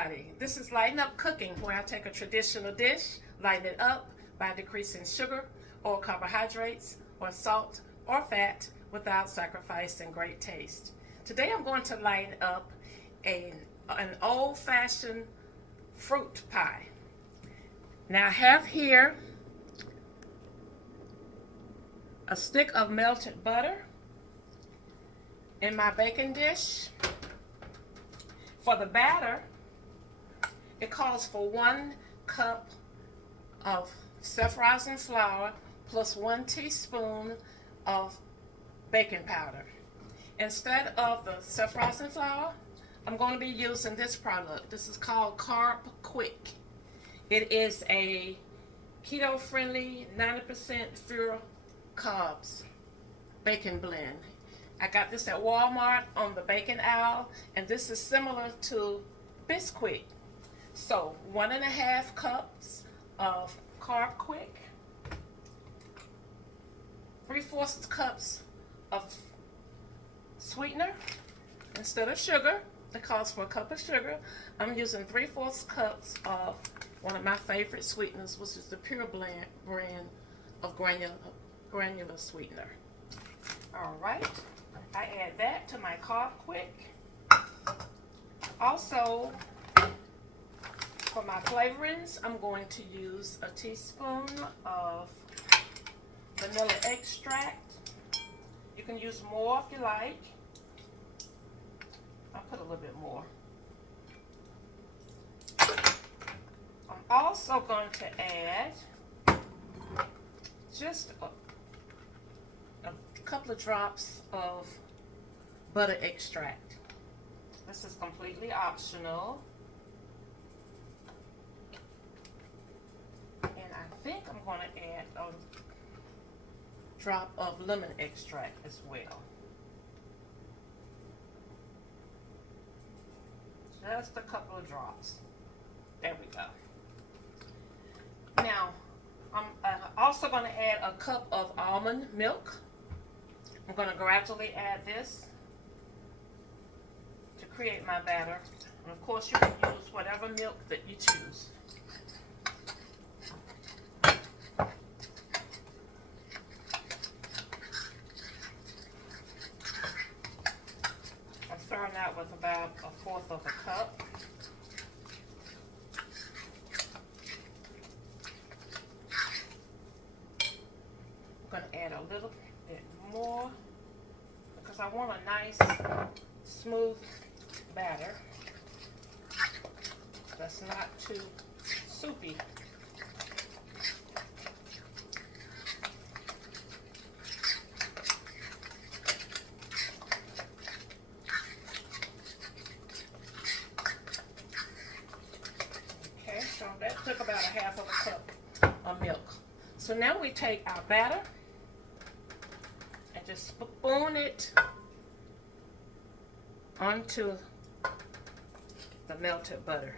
everybody. This is Lighten Up Cooking, where I take a traditional dish, lighten it up by decreasing sugar or carbohydrates or salt or fat without sacrificing great taste. Today I'm going to lighten up an old-fashioned fruit pie. Now I have here a stick of melted butter in my baking dish. For the batter, it calls for 1 cup of self-rising flour plus 1 teaspoon of baking powder. Instead of the self-rising flour, I'm going to be using this product. This is called Carb Quick. It is a keto-friendly 90% fewer carbs baking blend. I got this at Walmart on the baking aisle, and this is similar to Bisquick. So 1.5 cups of Carb Quick, 3/4 cups of sweetener instead of sugar. It calls for a cup of sugar. I'm using 3/4 cups of one of my favorite sweeteners, which is the Pure Blend brand of granular sweetener. All right. I add that to my Carb Quick. Also, for my flavorings, I'm going to use a teaspoon of vanilla extract. You can use more if you like. I'll put a little bit more. I'm also going to add just a couple of drops of butter extract. This is completely optional. And I think I'm going to add a drop of lemon extract as well. Just a couple of drops. There we go. Now, I'm also going to add a cup of almond milk. I'm going to gradually add this to create my batter. And of course, you can use whatever milk that you choose. I'm starting out with about 1/4 of a cup. I'm going to add a little bit more because I want a nice smooth batter that's not too soupy. Okay, so that took about 1/2 of a cup of milk. So now we take our batter and just spoon it onto the melted butter.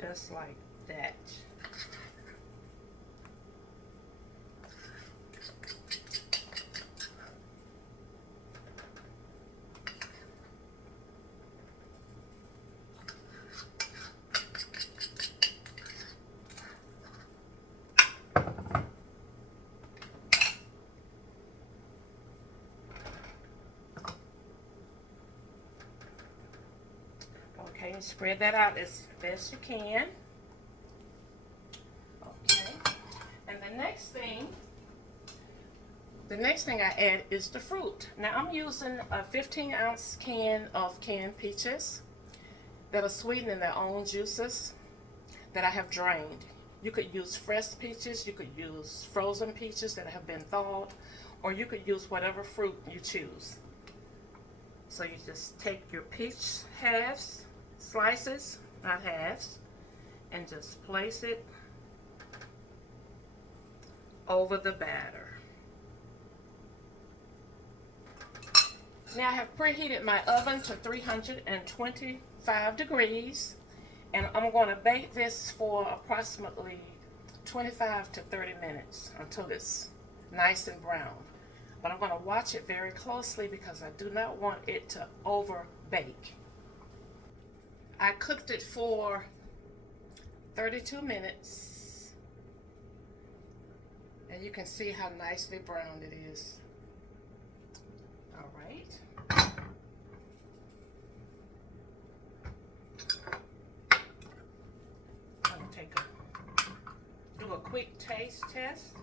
Just like that. Okay, spread that out as best you can. Okay, and the next thing I add is the fruit. Now I'm using a 15-ounce can of canned peaches that are sweetened in their own juices that I have drained. You could use fresh peaches, you could use frozen peaches that have been thawed, or you could use whatever fruit you choose. So you just take your peach slices, not halves, and just place it over the batter. Now I have preheated my oven to 325 degrees, and I'm going to bake this for approximately 25 to 30 minutes until it's nice and brown. But I'm going to watch it very closely because I do not want it to over bake. I cooked it for 32 minutes. And you can see how nicely browned it is. All right. I'm going to do a quick taste test.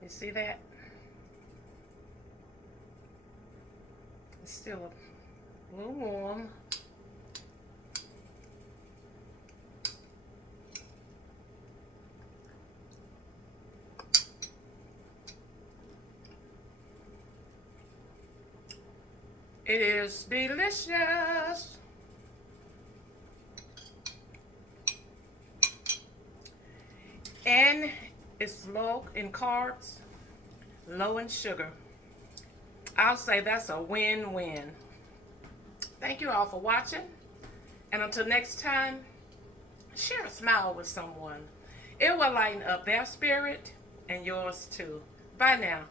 You see that? It's still a little warm. It is delicious. And it's low in carbs, low in sugar. I'll say that's a win-win. Thank you all for watching. And until next time, share a smile with someone. It will lighten up their spirit and yours too. Bye now.